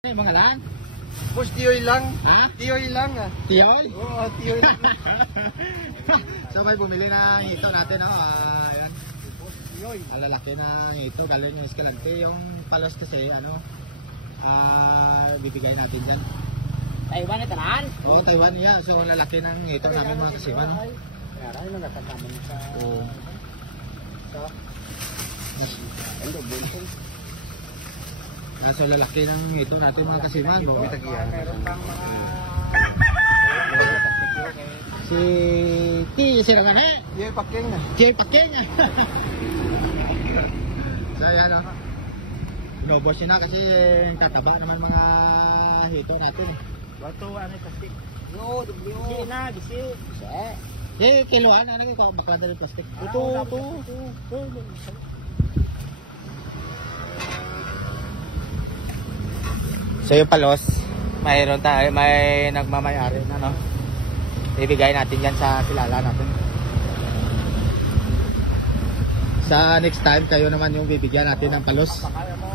Mga lang? Boss, tiyoy lang. Ha? Tiyoy lang ah. Tiyoy? Oo, tiyoy lang. So may bumili ng ito natin, no? Ayan. Boss, tiyoy. Ang lalaki ng ito, galing yung Escalante. Yung palos kasi, bibigay natin dyan. Taiwan ito naan? Oo, Taiwan, yeah. So ang lalaki ng ito namin mga kasiman. Kaya rin ang nakataman sa... Oo. Ano, bunting? So lalaki ng ito natin mga kasiman. Meron pang mga... Si T. Sirangane. Tiyoy paking na. Jay Paking. So ayan, o. Inobos yun na kasi tataba naman mga hito natin. Wato, ano kasi? Yo, W. Hindi na, bisiw. Kiloan, ko bakla na rin plastic. Ito. So yung palos, may nagmamayari na, no? Ibigay natin yan sa kilala natin. Sa next time, kayo naman yung bibigyan natin ng palos. Kaya mo